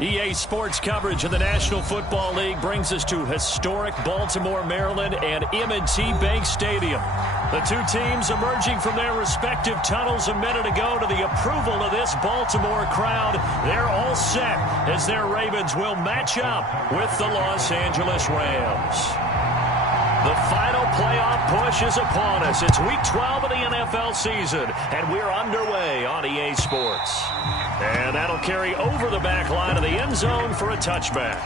EA Sports coverage of the National Football League brings us to historic Baltimore, Maryland, and M&T Bank Stadium. The two teams emerging from their respective tunnels a minute ago to the approval of this Baltimore crowd. They're all set as their Ravens will match up with the Los Angeles Rams. The final playoff push is upon us. It's Week 12 of the NFL season, and we're underway on EA Sports. And that'll carry over the back line of the end zone for a touchback.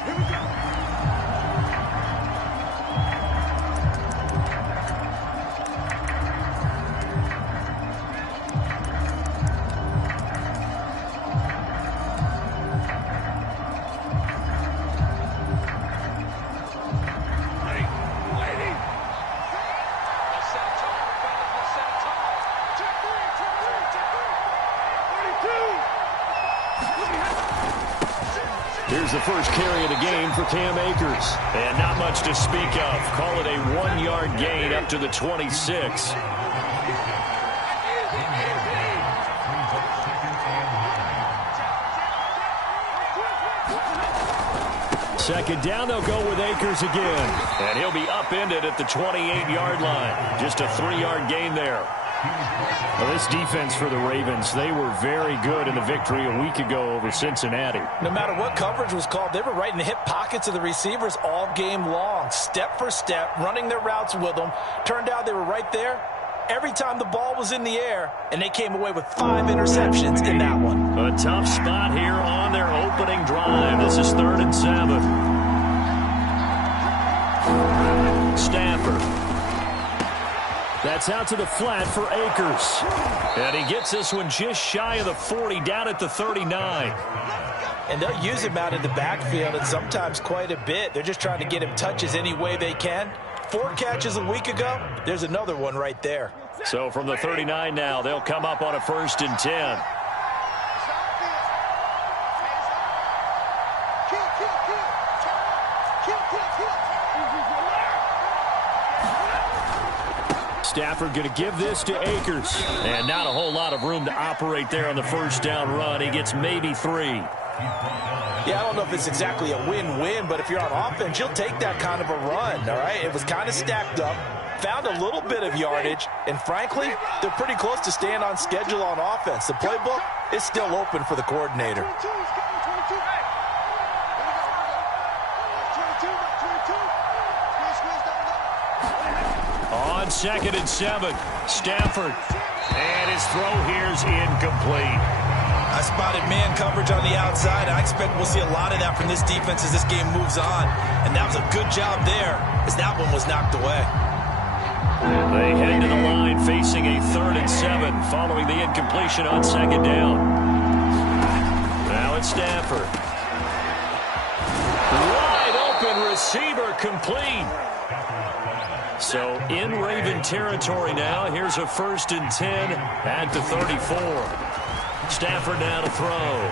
Here's the first carry of the game for Cam Akers. And not much to speak of. Call it a 1-yard gain up to the 26. Second down, they'll go with Akers again. And he'll be upended at the 28-yard line. Just a 3-yard gain there. Well, this defense for the Ravens, they were very good in the victory a week ago over Cincinnati. No matter what coverage was called, they were right in the hip pockets of the receivers all game long, step for step, running their routes with them. Turned out they were right there every time the ball was in the air, and they came away with 5 interceptions in that one. A tough spot here on their opening drive. This is 3rd and 7. Stafford. That's out to the flat for Akers. And he gets this one just shy of the 40, down at the 39. And they'll use him out in the backfield, and sometimes quite a bit. They're just trying to get him touches any way they can. 4 catches a week ago. There's another one right there. So from the 39 now, they'll come up on a 1st and 10. Stafford going to give this to Akers. And not a whole lot of room to operate there on the 1st down run. He gets maybe 3. Yeah, I don't know if it's exactly a win-win, but if you're on offense, you'll take that kind of a run, all right? It was kind of stacked up, found a little bit of yardage, and frankly, they're pretty close to staying on schedule on offense. The playbook is still open for the coordinator. On 2nd and 7, Stafford. And his throw here's incomplete. I spotted man coverage on the outside. I expect we'll see a lot of that from this defense as this game moves on. And that was a good job there as that one was knocked away. They head to the line facing a 3rd and 7 following the incompletion on 2nd down. Now it's Stafford. Wide open receiver complete. So in Raven territory now. Here's a 1st and 10 at the 34. Stafford now to throw.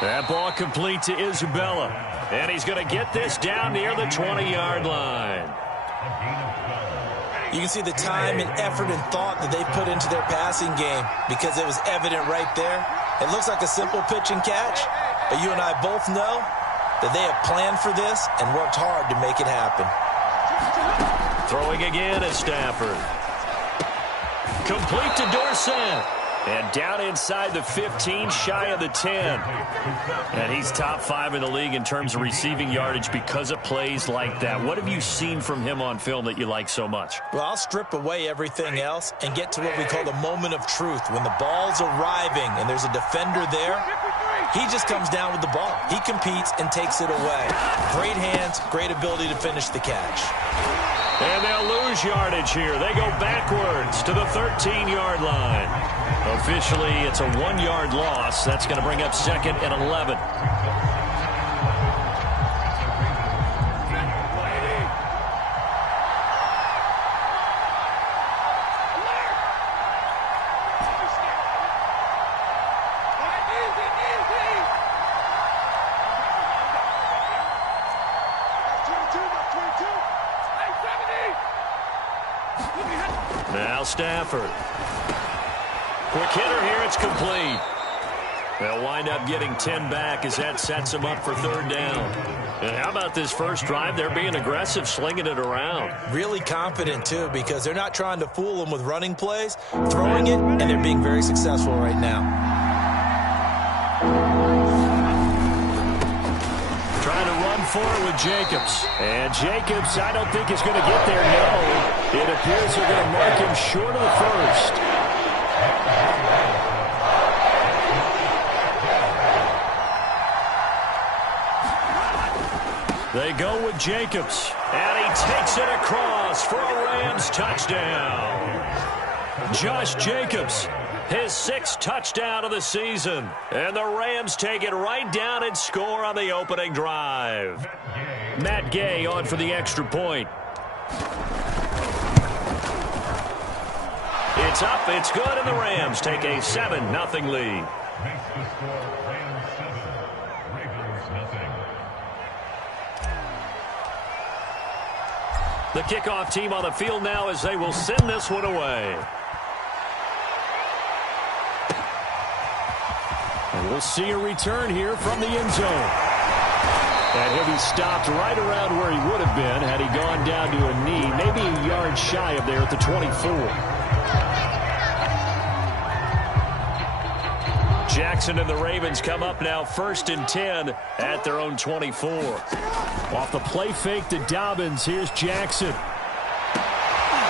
That ball complete to Isabella. And he's going to get this down near the 20-yard line. You can see the time and effort and thought that they put into their passing game because it was evident right there. It looks like a simple pitch and catch, but you and I both know that they have planned for this and worked hard to make it happen. Throwing again at Stafford. Complete to Dorsett. And down inside the 15, shy of the 10. And he's top 5 in the league in terms of receiving yardage because of plays like that. What have you seen from him on film that you like so much? Well, I'll strip away everything else and get to what we call the moment of truth. When the ball's arriving and there's a defender there, he just comes down with the ball. He competes and takes it away. Great hands, great ability to finish the catch. And they'll lose yardage here. They go backwards to the 13-yard line. Officially, it's a 1-yard loss. That's going to bring up 2nd and 11. Now Stafford. Quick hitter here, it's complete. They'll wind up getting 10 back as that sets them up for third down. And how about this first drive? They're being aggressive, slinging it around. Really confident, too, because they're not trying to fool them with running plays, throwing it, and they're being very successful right now. Trying to run forward with Jacobs. And Jacobs, I don't think is going to get there, no. It appears they're going to mark him short of the first. They go with Jacobs, and he takes it across for a Rams touchdown. Josh Jacobs, his 6th touchdown of the season. And the Rams take it right down and score on the opening drive. Matt Gay on for the extra point. It's up, it's good, and the Rams take a 7-0 lead. The kickoff team on the field now as they will send this one away. And we'll see a return here from the end zone. And he'll be stopped right around where he would have been had he gone down to a knee, maybe a yard shy of there at the 24. Jackson and the Ravens come up now 1st and 10 at their own 24. Off the play fake to Dobbins, here's Jackson.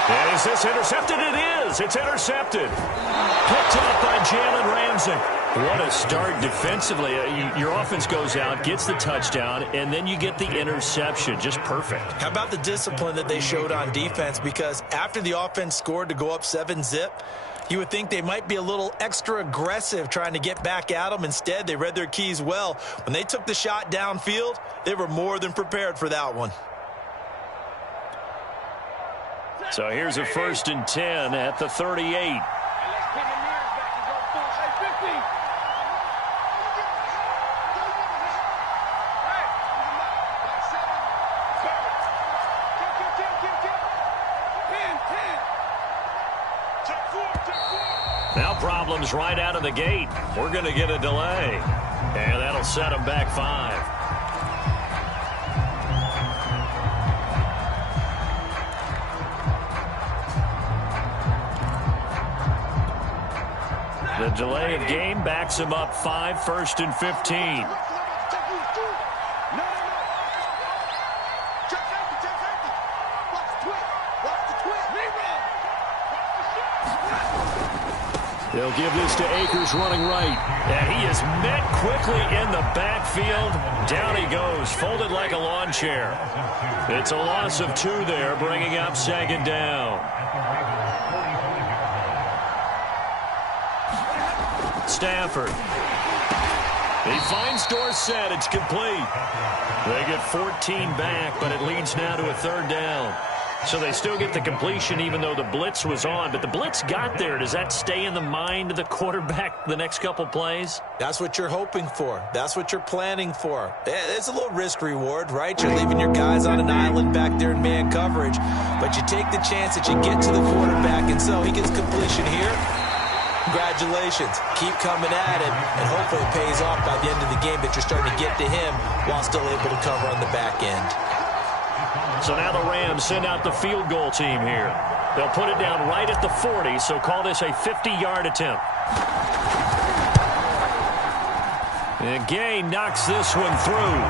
And is this intercepted? It is. It's intercepted. Picked up by Jalen Ramsey. What a start defensively. Your offense goes out, gets the touchdown, and then you get the interception. Just perfect. How about the discipline that they showed on defense? Because after the offense scored to go up 7-zip, you would think they might be a little extra aggressive trying to get back at them. Instead, they read their keys well. When they took the shot downfield, they were more than prepared for that one. So here's a 1st and 10 at the 38. Now problems right out of the gate. We're going to get a delay. And that'll set them back 5. The delay of game backs him up 5, 1st and 15. They'll give this to Akers running right. And he is met quickly in the backfield. Down he goes, folded like a lawn chair. It's a loss of 2 there, bringing up 2nd down. Stafford. He finds Dorsett. It's complete. They get 14 back, but it leads now to a 3rd down. So they still get the completion even though the blitz was on. But the blitz got there. Does that stay in the mind of the quarterback the next couple plays? That's what you're hoping for. That's what you're planning for. It's a little risk reward, right? You're leaving your guys on an island back there in man coverage. But you take the chance that you get to the quarterback, and so he gets completion here. Congratulations. Keep coming at it, and hopefully it pays off by the end of the game that you're starting to get to him while still able to cover on the back end. So now the Rams send out the field goal team here. They'll put it down right at the 40, so call this a 50-yard attempt. And Gay knocks this one through.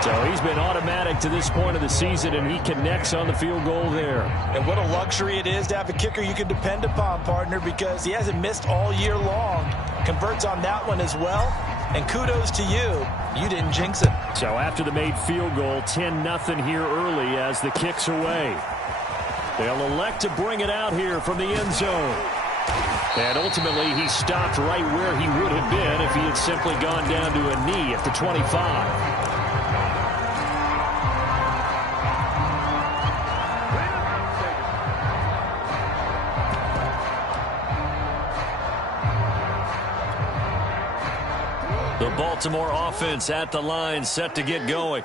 So he's been automatic to this point of the season, and he connects on the field goal there. And what a luxury it is to have a kicker you can depend upon, partner, because he hasn't missed all year long. Converts on that one as well. And kudos to you. You didn't jinx it. So after the made field goal, 10-0 here early as the kick's away. They'll elect to bring it out here from the end zone. And ultimately, he stopped right where he would have been if he had simply gone down to a knee at the 25. The Baltimore offense at the line, set to get going.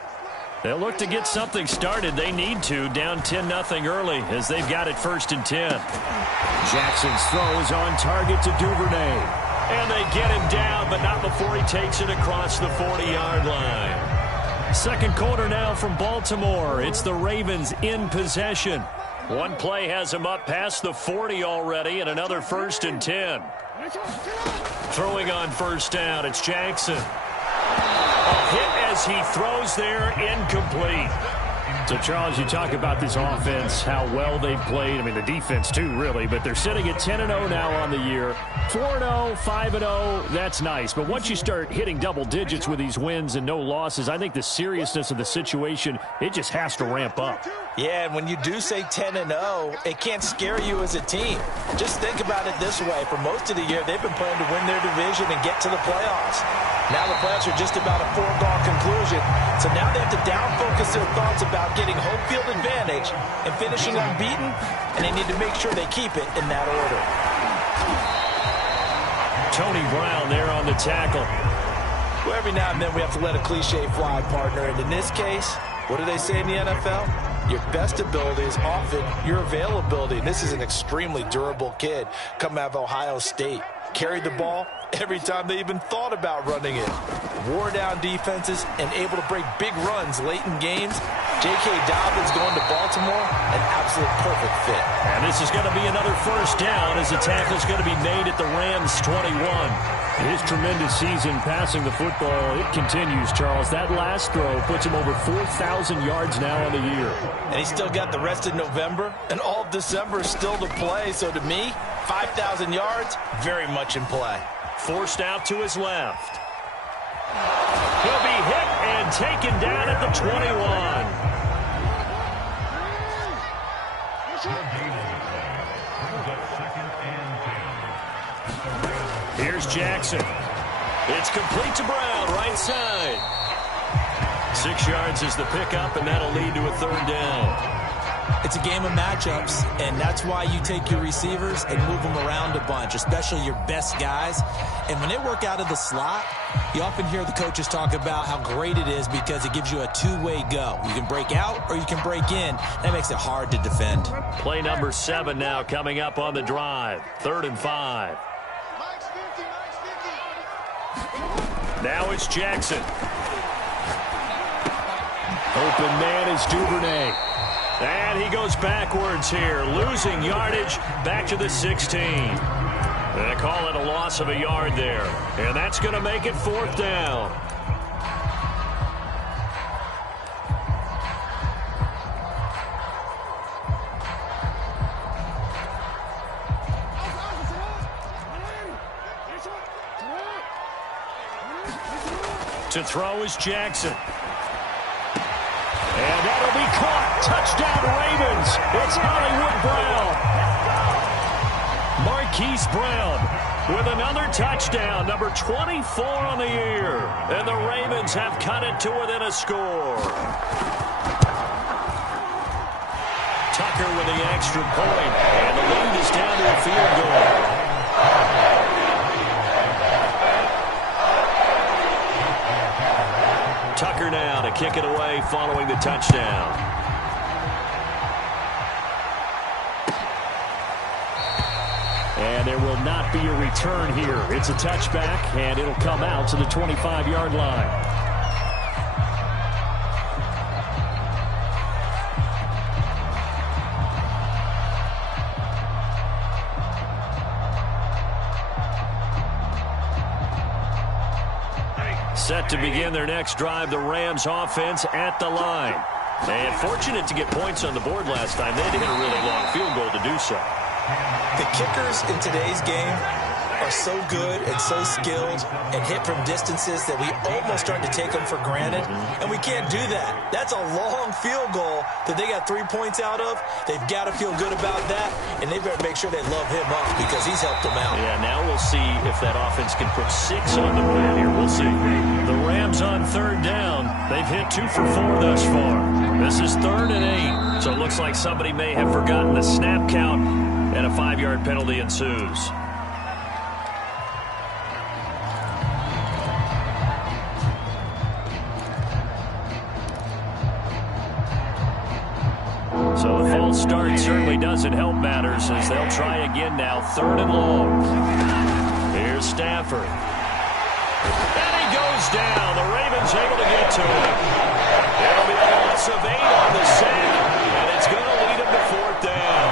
They'll look to get something started. They need to, down 10-0 early as they've got it 1st and 10. Jackson's throw is on target to Duvernay. And they get him down, but not before he takes it across the 40-yard line. Second quarter now from Baltimore. It's the Ravens in possession. One play has him up past the 40 already, and another 1st and 10. Throwing on first down, it's Jackson. A hit as he throws there, incomplete. So, Charles, you talk about this offense, how well they've played. I mean, the defense, too, really. But they're sitting at 10-0 now on the year. 4-0, 5-0, that's nice. But once you start hitting double digits with these wins and no losses, I think the seriousness of the situation, it just has to ramp up. Yeah, and when you do say 10-0, it can't scare you as a team. Just think about it this way. For most of the year, they've been playing to win their division and get to the playoffs. Now the playoffs are just about a foregone conclusion. So now they have to down-focus their thoughts about getting home field advantage and finishing unbeaten, and they need to make sure they keep it in that order. Tony Brown there on the tackle. Well, every now and then we have to let a cliche fly, partner. And in this case, what do they say in the NFL? Your best ability is often your availability. And this is an extremely durable kid coming out of Ohio State. Carried the ball every time they even thought about running it. Wore down defenses and able to break big runs late in games. J.K. Dobbins going to Baltimore, an absolute perfect fit. And this is going to be another first down as the tackle is going to be made at the Rams' 21. His tremendous season passing the football, it continues, Charles. That last throw puts him over 4,000 yards now on the year. And he's still got the rest of November and all of December still to play. So to me, 5,000 yards, very much in play. Forced out to his left. He'll be hit and taken down at the 21. Here's Jackson. It's complete to Brown, right side. 6 yards is the pickup, and that'll lead to a third down. It's a game of matchups, and that's why you take your receivers and move them around a bunch, especially your best guys. And when they work out of the slot, you often hear the coaches talk about how great it is because it gives you a two-way go. You can break out or you can break in. That makes it hard to defend. Play number 7 now coming up on the drive. 3rd and 5. Now it's Jackson. Open man is Duvernay. And he goes backwards here, losing yardage back to the 16. They call it a loss of a yard there. And that's going to make it 4th down. To throw is Jackson. And that'll be caught. Touchdown Ravens. It's Hollywood Brown. Marquise Brown with another touchdown, number 24 on the year. And the Ravens have cut it to within a score. Tucker with the extra point. And the lead is down to a field goal. Tucker now to kick it away following the touchdown. And there will not be a return here. It's a touchback, and it'll come out to the 25-yard line. Set to begin their next drive, the Rams offense at the line. And fortunate to get points on the board last time. They had to hit a really long field goal to do so. The kickers in today's game are so good and so skilled and hit from distances that we almost start to take them for granted, and we can't do that. That's a long field goal that they got 3 points out of. They've got to feel good about that, and they better make sure they love him up because he's helped them out. Yeah, now we'll see if that offense can put 6 on the board here. We'll see. The Rams on 3rd down. They've hit 2 for 4 thus far. This is 3rd and 8, so it looks like somebody may have forgotten the snap count, and a 5-yard penalty ensues. So the false start certainly doesn't help matters as they'll try again now. 3rd and long. Here's Stafford. And he goes down. The Ravens able to get to him. It'll be a loss of 8 on the sack, and it's going to lead him to 4th down.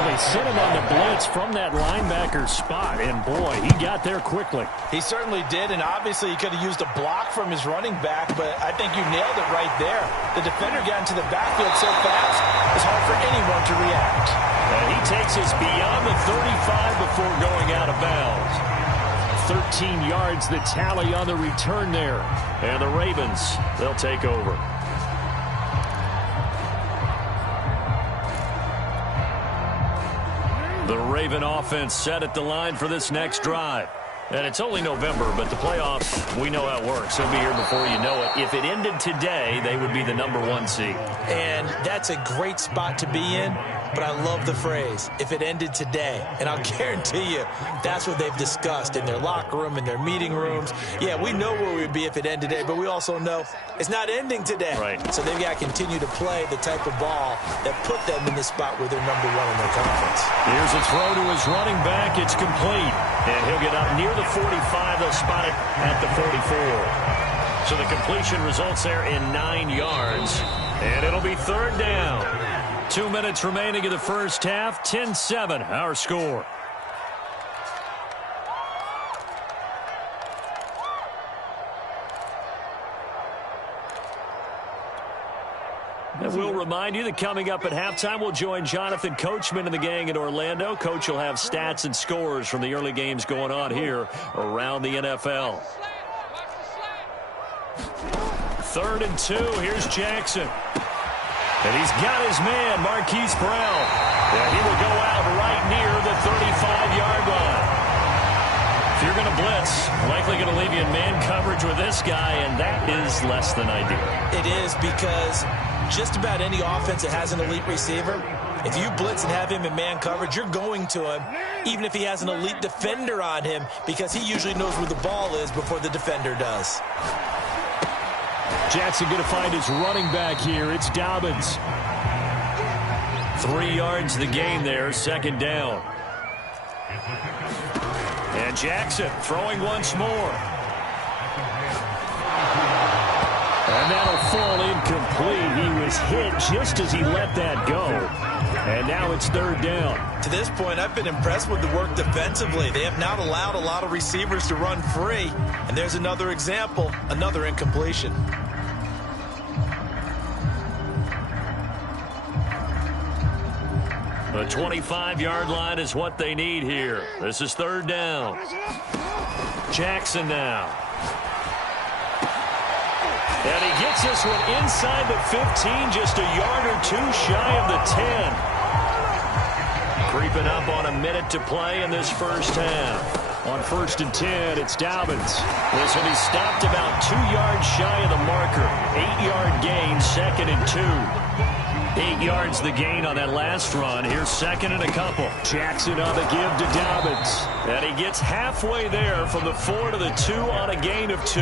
Well, they sent him on the blitz from that linebacker spot, and boy, he got there quickly. He certainly did, and obviously he could have used a block from his running back, but I think you nailed it right there. The defender got into the backfield so fast, it's hard for anyone to react. And he takes us beyond the 35 before going out of bounds. 13 yards the tally on the return there. And the Ravens, they'll take over. The Raven offense set at the line for this next drive. And it's only November, but the playoffs, we know how it works. They'll be here before you know it. If it ended today, they would be the #1 seed. And that's a great spot to be in, but I love the phrase, if it ended today. And I'll guarantee you, that's what they've discussed in their locker room, in their meeting rooms. Yeah, we know where we'd be if it ended today, but we also know it's not ending today. Right. So they've got to continue to play the type of ball that put them in the spot where they're #1 in their conference. Here's a throw to his running back. It's complete. And he'll get up near the 45. They'll spot it at the 44. So the completion results there in 9 yards. And it'll be 3rd down. 2 minutes remaining in the first half. 10-7, our score. And we'll remind you that coming up at halftime, we'll join Jonathan Coachman and the gang in Orlando. Coach will have stats and scores from the early games going on here around the NFL. 3rd and 2. Here's Jackson. And he's got his man, Marquise Brown. And he will go out right near the 35-yard line. If you're going to blitz, likely going to leave you in man coverage with this guy, and that is less than ideal. It is, because just about any offense that has an elite receiver, if you blitz and have him in man coverage, you're going to him, even if he has an elite defender on him, because he usually knows where the ball is before the defender does. Jackson going to find his running back here. It's Dobbins. 3 yards the gain there, 2nd down. And Jackson throwing once more. And that'll fall incomplete. He was hit just as he let that go. And now it's 3rd down. To this point, I've been impressed with the work defensively. They have not allowed a lot of receivers to run free. And there's another example, another incompletion. The 25-yard line is what they need here. This is 3rd down. Jackson now. And he gets this one inside the 15, just a yard or 2 shy of the 10. Creeping up on a minute to play in this first half. On 1st and 10, it's Dobbins. This will be stopped about 2 yards shy of the marker. 8-yard gain, 2nd and 2. 8 yards the gain on that last run. Here's 2nd and a couple. Jackson on the give to Dobbins. And he gets halfway there from the 4 to the 2 on a gain of 2.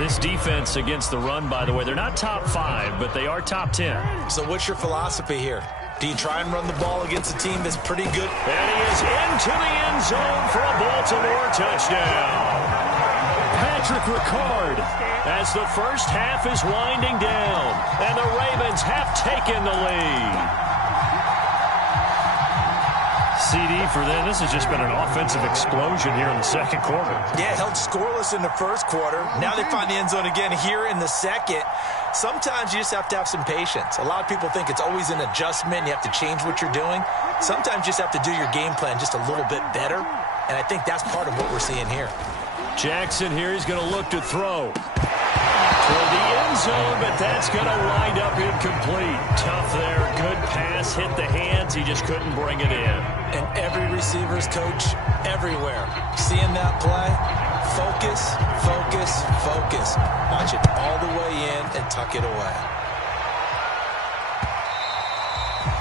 This defense against the run, by the way, they're not top 5, but they are top 10. So what's your philosophy here? Do you try and run the ball against a team that's pretty good? And he is into the end zone for a Baltimore touchdown. Patrick Ricard, as the first half is winding down, and the Ravens have taken the lead. CD for them. This has just been an offensive explosion here in the 2nd quarter. Yeah, held scoreless in the 1st quarter. Now they find the end zone again here in the 2nd. Sometimes you just have to have some patience. A lot of people think it's always an adjustment. You have to change what you're doing. Sometimes you just have to do your game plan just a little bit better, and I think that's part of what we're seeing here. Jackson here, he's going to look to throw toward the end zone, but that's going to wind up incomplete. Tough there, good pass, hit the hands, he just couldn't bring it in. And every receiver's coach everywhere, seeing that play, focus, focus, focus. Watch it all the way in and tuck it away.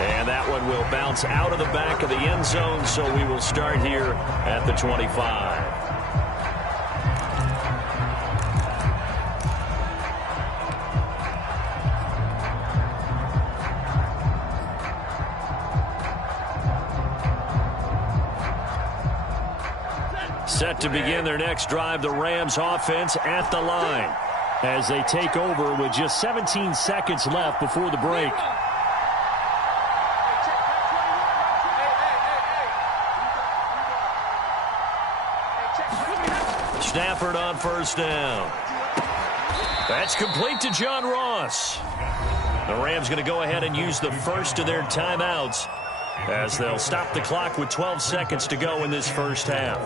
And that one will bounce out of the back of the end zone, so we will start here at the 25. set to begin their next drive. The Rams offense at the line as they take over with just 17 seconds left before the break. Stafford on first down. That's complete to John Ross. The Rams going to go ahead and use the first of their timeouts as they'll stop the clock with 12 seconds to go in this first half.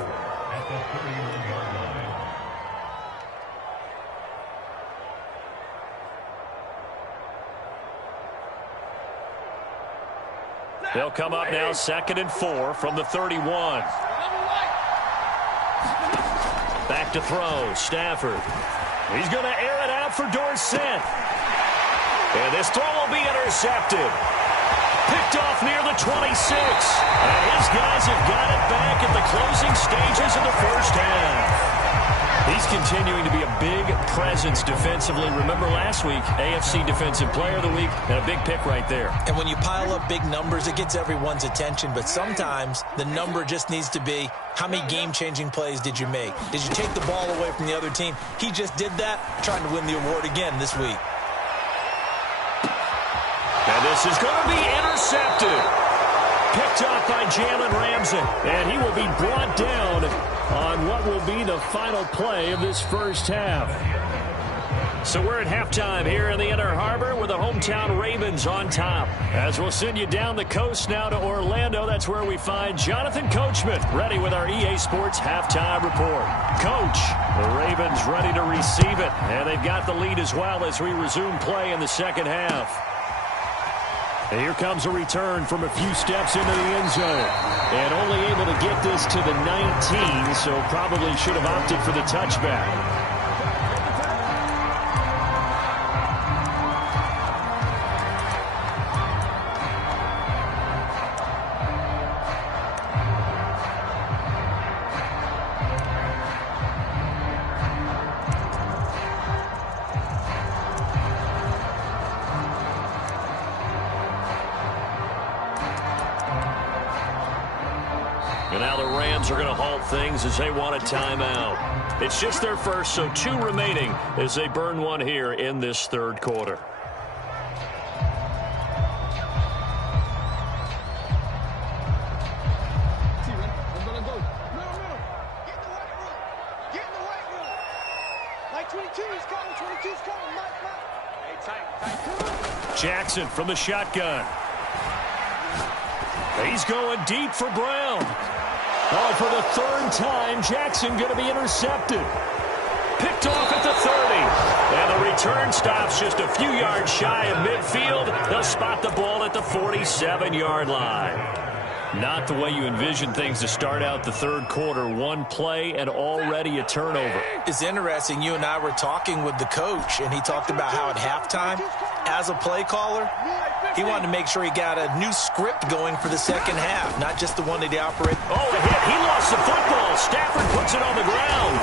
They'll come up now 2nd and 4 from the 31. Back to throw, Stafford. He's going to air it out for Dorsett. And this throw will be intercepted. Picked off near the 26. And his guys have got it back at the closing stages of the first half. He's continuing to be a big presence defensively. Remember last week, AFC Defensive Player of the Week, and a big pick right there. And when you pile up big numbers, it gets everyone's attention. But sometimes the number just needs to be, how many game-changing plays did you make? Did you take the ball away from the other team? He just did that, trying to win the award again this week. And this is going to be intercepted. Picked off by Jalen Ramsey. And he will be brought down on what will be the final play of this first half. So we're at halftime here in the Inner Harbor with the hometown Ravens on top. As we'll send you down the coast now to Orlando, that's where we find Jonathan Coachman ready with our EA Sports halftime report. Coach, the Ravens ready to receive it, and they've got the lead as well as we resume play in the second half. And here comes a return from a few steps into the end zone. And only able to get this to the 19, so probably should have opted for the touchback. And now the Rams are going to halt things as they want a timeout. It's just their first, so 2 remaining as they burn one here in this third quarter. Jackson from the shotgun. He's going deep for Brown. Oh, for the 3rd time, Jackson going to be intercepted. Picked off at the 30. And the return stops just a few yards shy of midfield. They'll spot the ball at the 47-yard line. Not the way you envision things to start out the third quarter. One play and already a turnover. It's interesting. You and I were talking with the coach, and he talked about how at halftime, as a play caller, he wanted to make sure he got a new script going for the second half, not just the one that he operated. Oh, a hit. He lost the football. Stafford puts it on the ground.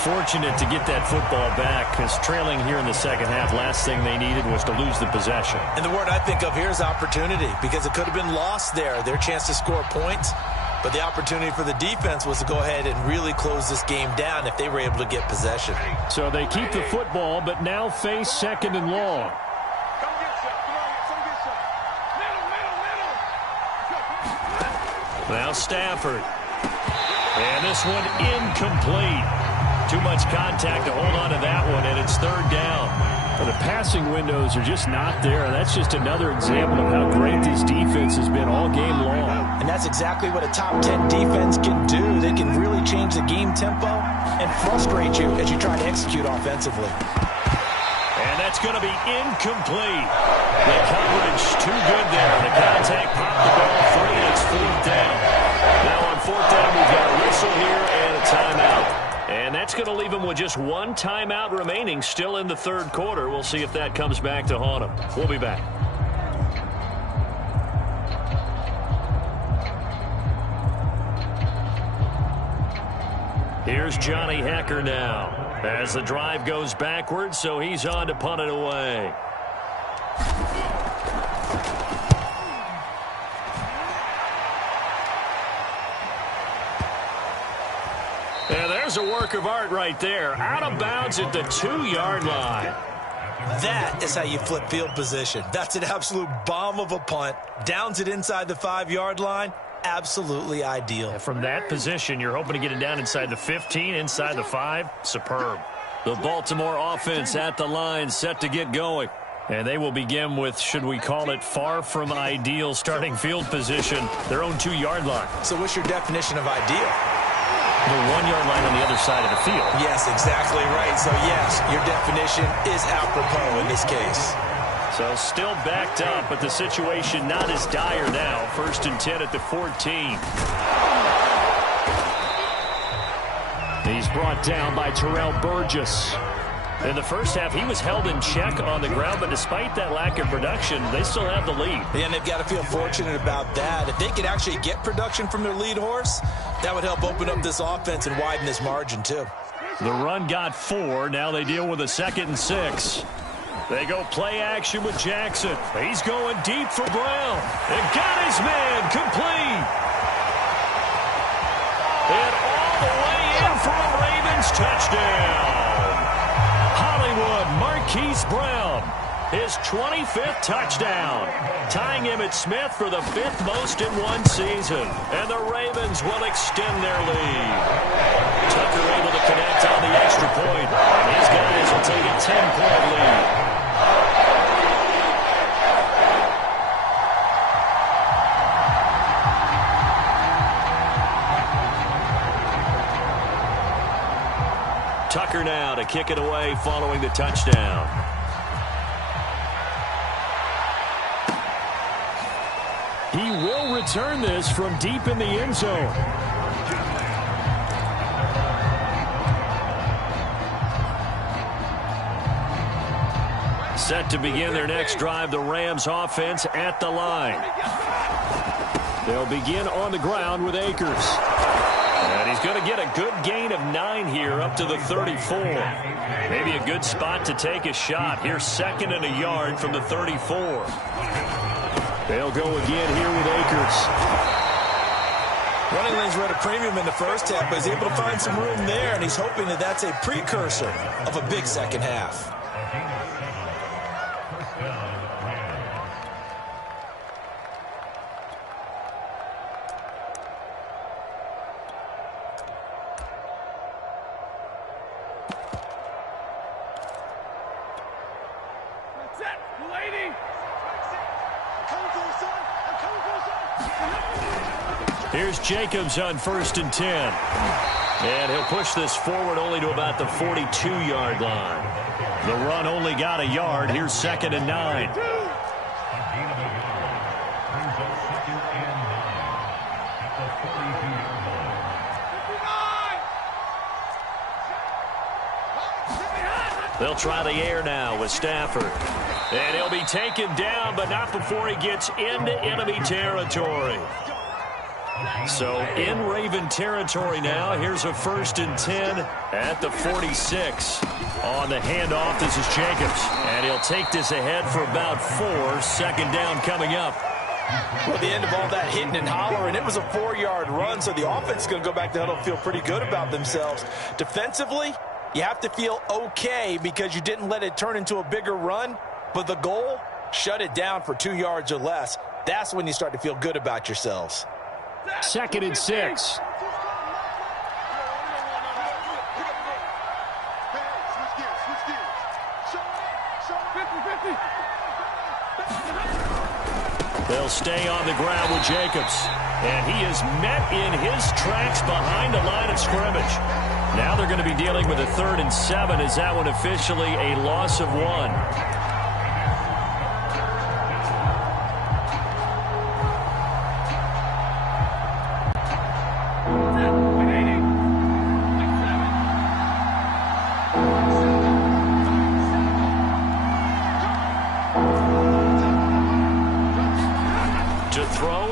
Fortunate to get that football back because trailing here in the second half, last thing they needed was to lose the possession. And the word I think of here is opportunity, because it could have been lost there, their chance to score points. But the opportunity for the defense was to go ahead and really close this game down if they were able to get possession. So they keep the football, but now face 2nd and long. Now Stafford. And this one incomplete. Too much contact to hold on to that one, and it's 3rd down. Well, the passing windows are just not there. That's just another example of how great this defense has been all game long. And that's exactly what a top 10 defense can do. They can really change the game tempo and frustrate you as you try to execute offensively. And that's going to be incomplete. The coverage too good there. The contact popped the ball free, and it's 4th down. Now on 4th down, we've got a whistle here and a timeout. And that's going to leave them with just 1 timeout remaining still in the third quarter. We'll see if that comes back to haunt them. We'll be back. Here's Johnny Hekker now as the drive goes backwards, so he's on to punt it away. was a work of art right there. Out of bounds at the 2-yard line. That is how you flip field position. That's an absolute bomb of a punt. Downs it inside the 5-yard line. Absolutely ideal. From that position, you're hoping to get it down inside the 15, inside the 5. Superb. The Baltimore offense at the line, set to get going. And they will begin with, should we call it, far from ideal starting field position, their own 2-yard line. So what's your definition of ideal? The 1-yard line on the other side of the field. Yes, exactly right. So, yes, your definition is apropos in this case. So still backed up, but the situation not as dire now. 1st and 10 at the 14. He's brought down by Terrell Burgess. In the first half, he was held in check on the ground, but despite that lack of production, they still have the lead. And they've got to feel fortunate about that. If they could actually get production from their lead horse, that would help open up this offense and widen this margin too. The run got 4. Now they deal with a 2nd and 6. They go play action with Jackson. He's going deep for Brown. And got his man complete. And all the way in for a Ravens touchdown. Hollywood Marquise Brown, his 25th touchdown, tying Emmitt Smith for the 5th most in one season. And the Ravens will extend their lead. Tucker able to connect on the extra point, and his guys will take a 10-point lead. Tucker now to kick it away following the touchdown. He will return this from deep in the end zone. Set to begin their next drive, the Rams offense at the line. They'll begin on the ground with Akers. And he's going to get a good gain of 9 here up to the 34. Maybe a good spot to take a shot. Here's 2nd and a yard from the 34. They'll go again here with Akers. Running lanes were at a premium in the first half, but he's able to find some room there, and he's hoping that that's a precursor of a big second half. Here's Jacobs on 1st and 10. And he'll push this forward only to about the 42-yard line. The run only got a yard. Here's 2nd and 9. They'll try the air now with Stafford. And he'll be taken down, but not before he gets into enemy territory. So in Raven territory now. Here's a 1st and 10 at the 46. On the handoff, this is Jacobs. And he'll take this ahead for about 4. 2nd down coming up. Well, at the end of all that hitting and hollering, it was a 4-yard run, so the offense is going to go back to huddle and feel pretty good about themselves. Defensively, you have to feel okay because you didn't let it turn into a bigger run, but the goal, shut it down for 2 yards or less. That's when you start to feel good about yourselves. 2nd and 6. They'll stay on the ground with Jacobs. And he is met in his tracks behind the line of scrimmage. Now they're going to be dealing with a 3rd and 7. Is that one officially a loss of 1?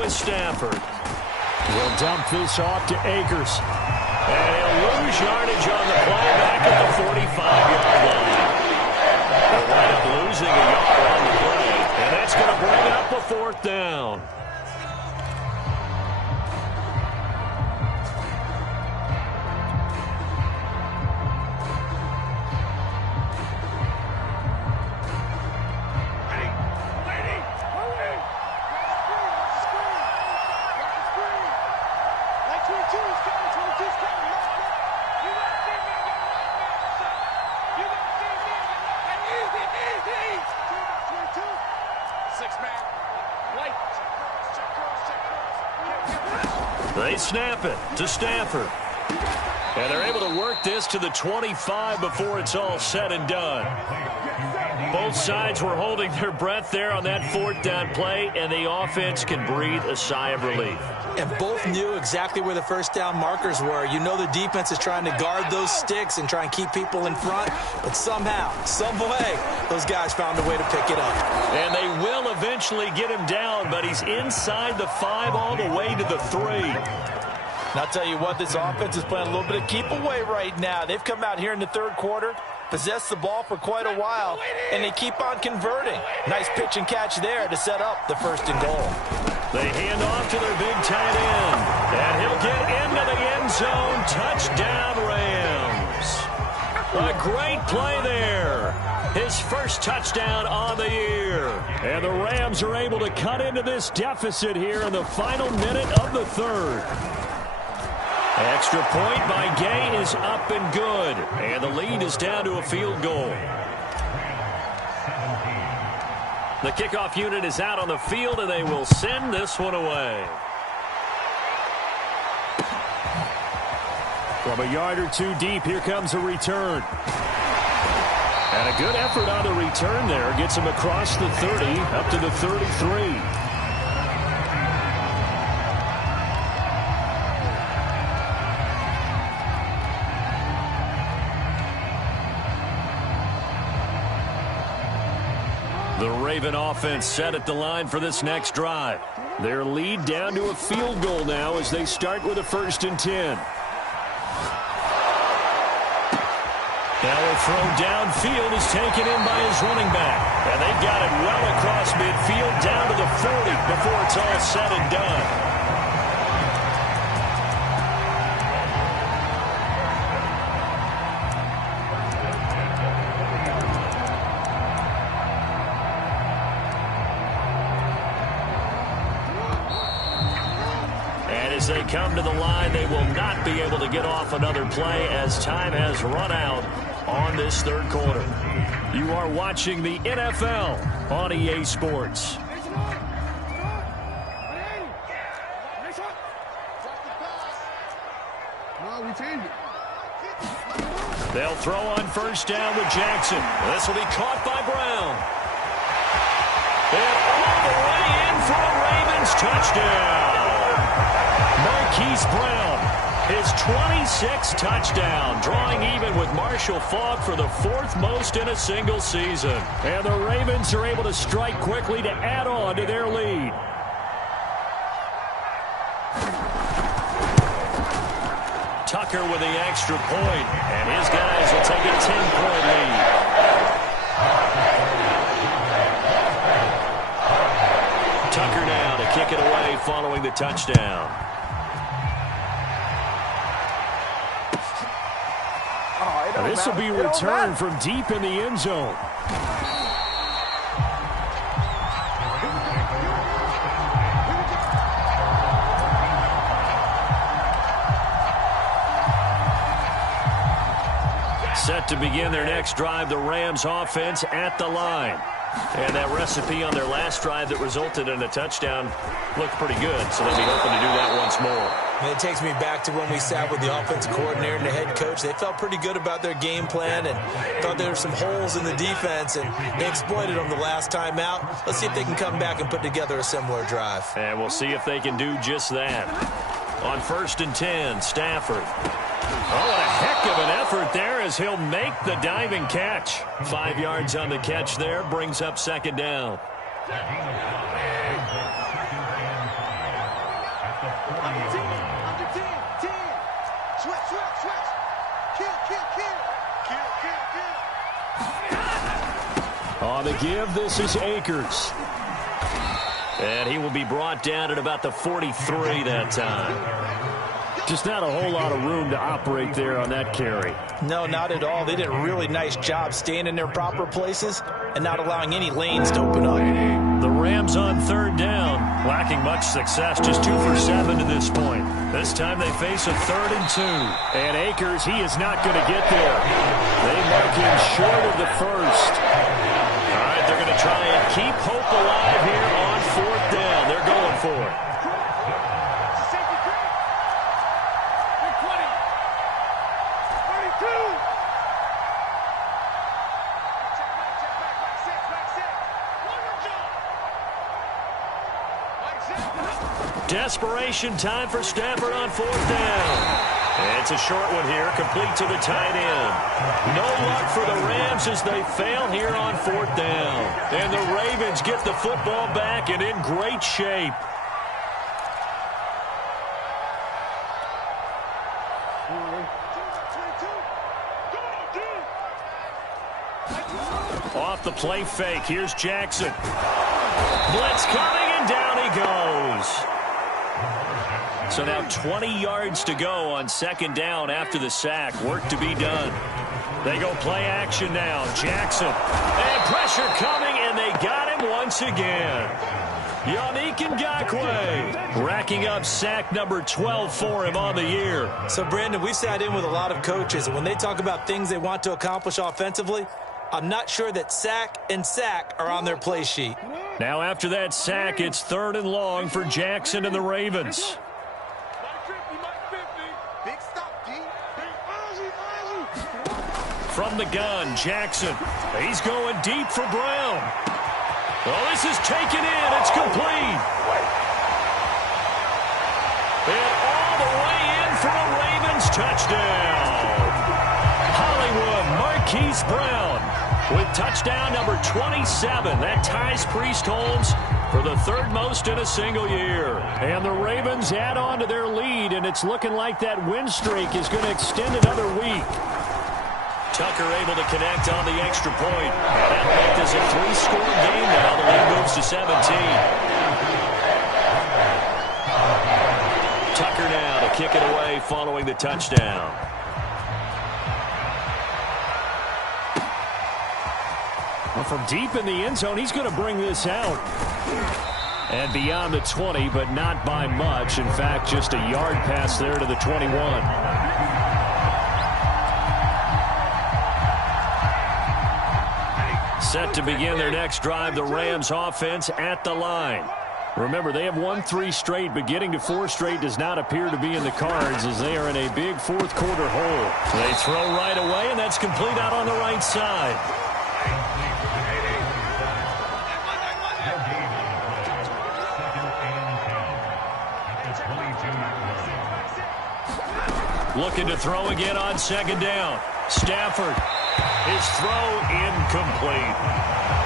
Stafford will dump this off to Akers. And he'll lose yardage on the play back at the 45-yard line. They'll wind up losing a yard on the play. And that's going to bring up a 4th down. They snap it to Stafford. And they're able to work this to the 25 before it's all said and done. Both sides were holding their breath there on that fourth down play, and the offense can breathe a sigh of relief. And both knew exactly where the first down markers were. You know the defense is trying to guard those sticks and try and keep people in front, but somehow, some way, those guys found a way to pick it up. And they will eventually get him down, but he's inside the 5 all the way to the 3. And I'll tell you what, this offense is playing a little bit of keep away right now. They've come out here in the third quarter, possessed the ball for quite a while, and they keep on converting. Nice pitch and catch there to set up the 1st and goal. They hand off to their big tight end, and he'll get into the end zone. Touchdown, Rams. A great play there. His first touchdown on the year. And the Rams are able to cut into this deficit here in the final minute of the 3rd. Extra point by Gay is up and good. And the lead is down to a field goal. The kickoff unit is out on the field, and they will send this one away. From a yard or 2 deep, here comes a return. And a good effort on the return there. Gets him across the 30, up to the 33. The Raven offense set at the line for this next drive. Their lead down to a field goal now as they start with a 1st and 10. Now a throw downfield is taken in by his running back. And they've got it well across midfield down to the 40 before it's all said and done. As they come to the line, they will not be able to get off another play as time has run out on this 3rd quarter. You are watching the NFL on EA Sports. They'll throw on 1st down with Jackson. This will be caught by Brown. And all the way in for a Ravens touchdown. Marquise Brown, his 26th touchdown, drawing even with Marshall Faulk for the 4th most in a single season. And the Ravens are able to strike quickly to add on to their lead. Tucker with the extra point, and his guys will take a 10-point lead. Tucker now to kick it away following the touchdown. This will be returned from deep in the end zone. Set to begin their next drive, the Rams offense at the line. And that recipe on their last drive that resulted in a touchdown looked pretty good, so they'll be hoping to do that once more. And it takes me back to when we sat with the offensive coordinator and the head coach. They felt pretty good about their game plan and thought there were some holes in the defense, and they exploited them the last time out. Let's see if they can come back and put together a similar drive. And we'll see if they can do just that. On 1st and 10, Stafford. Oh, what a heck of an effort there as he'll make the diving catch. 5 yards on the catch there, brings up 2nd down. On the give, this is Akers. And he will be brought down at about the 43 that time. Just not a whole lot of room to operate there on that carry. No, not at all. They did a really nice job staying in their proper places and not allowing any lanes to open up. The Rams on 3rd down, lacking much success, just 2 for 7 to this point. This time they face a 3rd and 2. And Akers, he is not going to get there. They mark him short of the 1st. All right, they're going to try and keep hope alive here on 4th down. They're going for it. Desperation time for Stafford on 4th down. It's a short one here, complete to the tight end. No luck for the Rams as they fail here on 4th down. And the Ravens get the football back and in great shape. Off the play fake, here's Jackson. Blitz coming, and down he goes. So now 20 yards to go on 2nd down after the sack. Work to be done. They go play action now. Jackson. And pressure coming, and they got him once again. Yannick Ngakoue racking up sack number 12 for him on the year. So, Brandon, we've sat in with a lot of coaches, and when they talk about things they want to accomplish offensively, I'm not sure that sack and sack are on their play sheet. Now after that sack, it's 3rd and long for Jackson and the Ravens. From the gun, Jackson. He's going deep for Brown. Well, this is taken in. It's complete. And all the way in for a Ravens touchdown. Hollywood Marquise Brown with touchdown number 27. That ties Priest Holmes for the 3rd most in a single year. And the Ravens add on to their lead, and it's looking like that win streak is going to extend another week. Tucker able to connect on the extra point. That'll make this a 3-score game now. The lead moves to 17. Tucker now to kick it away following the touchdown. Well, from deep in the end zone, he's going to bring this out. And beyond the 20, but not by much. In fact, just a yard pass there to the 21. Set to begin their next drive, the Rams offense at the line. Remember, they have won 3 straight, but getting to 4 straight does not appear to be in the cards as they are in a big 4th quarter hole. They throw right away, and that's complete out on the right side. Looking to throw again on 2nd down. Stafford. His throw incomplete.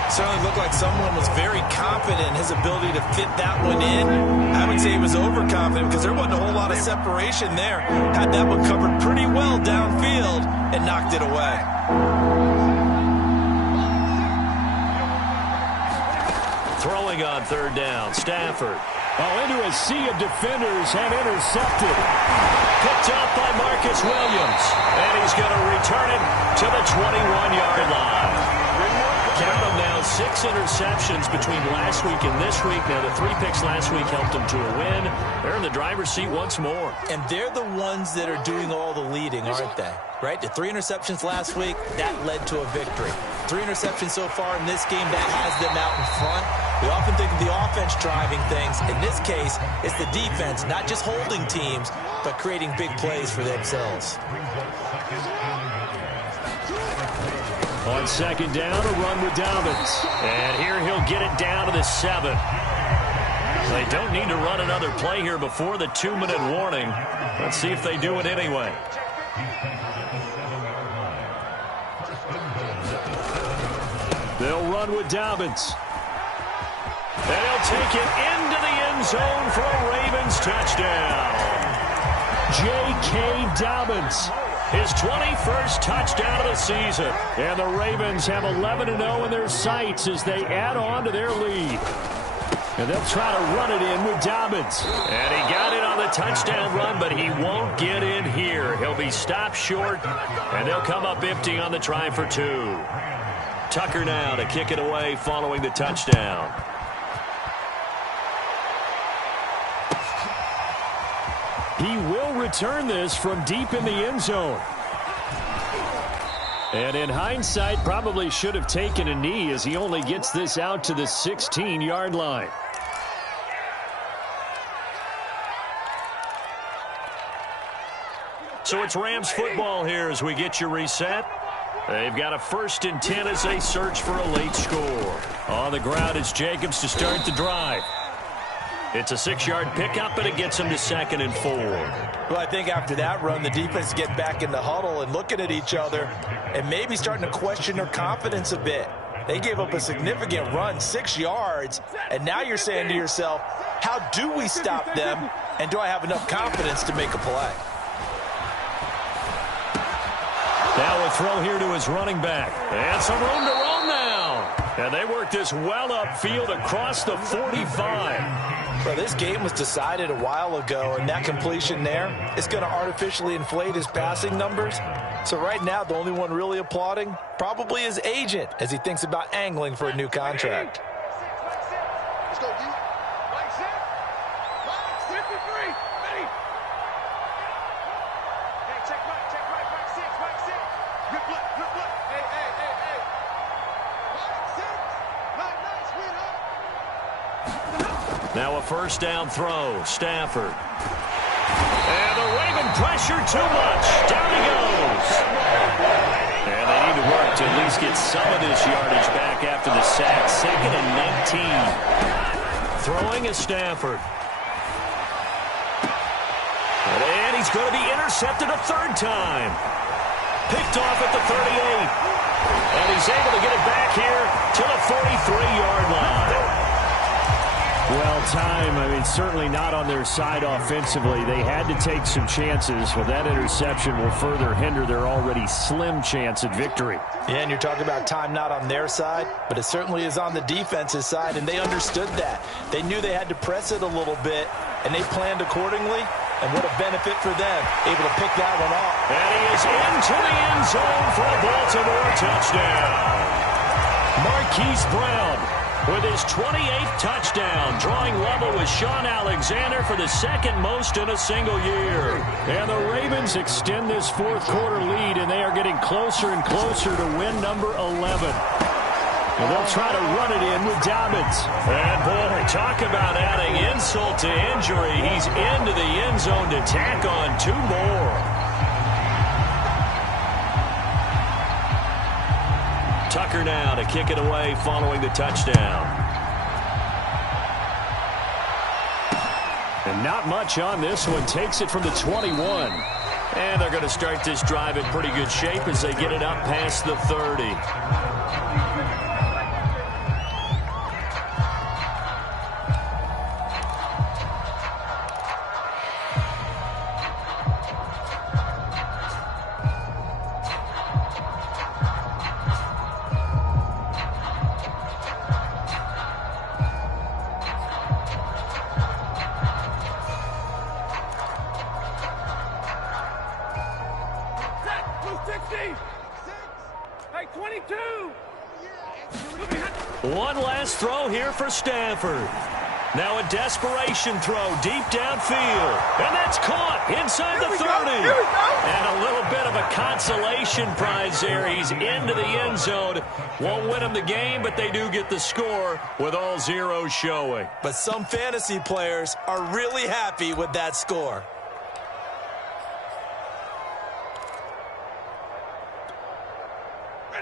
Certainly looked like someone was very confident in his ability to fit that one in. I would say he was overconfident because there wasn't a whole lot of separation there. Had that one covered pretty well downfield and knocked it away. Throwing on 3rd down, Stafford. Oh, into a sea of defenders and intercepted. Picked up by Marcus Williams. And he's going to return it to the 21-yard line. Count them now, 6 interceptions between last week and this week. Now, the 3 picks last week helped them to a win. They're in the driver's seat once more. And they're the ones that are doing all the leading, aren't they? Right? The 3 interceptions last week, that led to a victory. 3 interceptions so far in this game, that has them out in front. We often think of the offense driving things. In this case, it's the defense, not just holding teams, but creating big plays for themselves. On 2nd down, a run with Dobbins. And here he'll get it down to the 7. They don't need to run another play here before the 2-minute warning. Let's see if they do it anyway. They'll run with Dobbins. And he'll take it into the end zone for a Ravens touchdown. J.K. Dobbins, his 21st touchdown of the season. And the Ravens have 11-0 in their sights as they add on to their lead. And they'll try to run it in with Dobbins. And he got it on the touchdown run, but he won't get in here. He'll be stopped short, and they'll come up empty on the try for 2. Tucker now to kick it away following the touchdown. He will return this from deep in the end zone. And in hindsight, probably should have taken a knee as he only gets this out to the 16-yard line. So it's Rams football here as we get you reset. They've got a 1st and 10 as they search for a late score. On the ground, it's Jacobs to start the drive. It's a 6-yard pickup, and it gets them to 2nd and 4. Well, I think after that run, the defense get back in the huddle and looking at each other and maybe starting to question their confidence a bit. They gave up a significant run, 6 yards, and now you're saying to yourself, how do we stop them, and do I have enough confidence to make a play? Now a throw here to his running back. And some room to roam now. And they work this well upfield across the 45. Well, this game was decided a while ago, and that completion there is going to artificially inflate his passing numbers. So right now, the only one really applauding probably his agent as he thinks about angling for a new contract. Let's go, D. Mike set. Mike, 53. Ready. Hey, check Mike, Mike 6, Mike 6. Good look, good look. Hey. Mike 6. Mike, nice, win up. Now a first down throw, Stafford. And the Raven pressure too much. Down he goes. And they need to work to at least get some of this yardage back after the sack. 2nd and 19. Throwing is Stafford. And he's going to be intercepted a 3rd time. Picked off at the 38. And he's able to get it back here to the 43-yard line. Well, time, certainly not on their side offensively. They had to take some chances, but that interception will further hinder their already slim chance at victory. Yeah, and you're talking about time not on their side, but it certainly is on the defense's side, and they understood that. They knew they had to press it a little bit, and they planned accordingly, and what a benefit for them, able to pick that one off. And he is into the end zone for a Baltimore touchdown. Marquise Brown with his 28th touchdown, drawing level with Sean Alexander for the 2nd most in a single year. And the Ravens extend this 4th quarter lead, and they are getting closer and closer to win number 11. And they'll try to run it in with Dobbins. And boy, talk about adding insult to injury. He's into the end zone to tack on 2 more. Tucker now to kick it away following the touchdown. And not much on this one. Takes it from the 21. And they're going to start this drive in pretty good shape as they get it up past the 30. One last throw here for Stafford. Now a desperation throw deep downfield. And that's caught inside the 30. And a little bit of a consolation prize there. He's into the end zone. Won't win them the game, but they do get the score with all zeros showing. But some fantasy players are really happy with that score.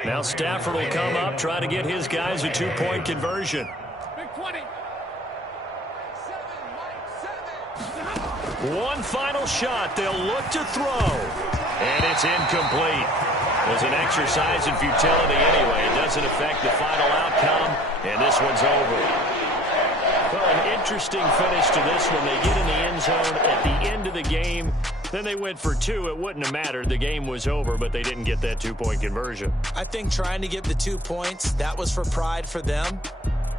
Now Stafford will come up, try to get his guys a 2-point conversion. Big 20. 7. One final shot. They'll look to throw. And it's incomplete. It was an exercise in futility anyway. It doesn't affect the final outcome, and this one's over. Well, an interesting finish to this one. They get in the end zone at the end of the game. Then they went for 2. It wouldn't have mattered. The game was over, but they didn't get that 2-point conversion. I think trying to get the 2 points, that was for pride for them.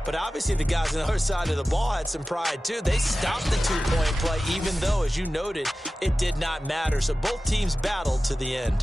But obviously the guys on the other side of the ball had some pride too. They stopped the 2-point play, even though, as you noted, it did not matter. So both teams battled to the end.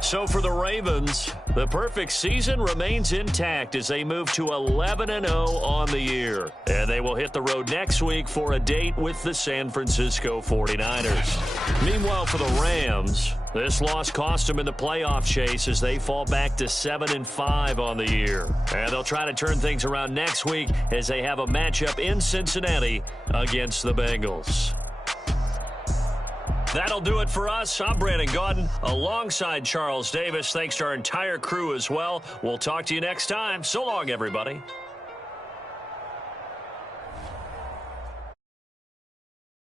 So for the Ravens, the perfect season remains intact as they move to 11-0 on the year. And they will hit the road next week for a date with the San Francisco 49ers. Meanwhile, for the Rams, this loss cost them in the playoff chase as they fall back to 7-5 on the year. And they'll try to turn things around next week as they have a matchup in Cincinnati against the Bengals. That'll do it for us. I'm Brandon Gaudin alongside Charles Davis. Thanks to our entire crew as well. We'll talk to you next time. So long, everybody.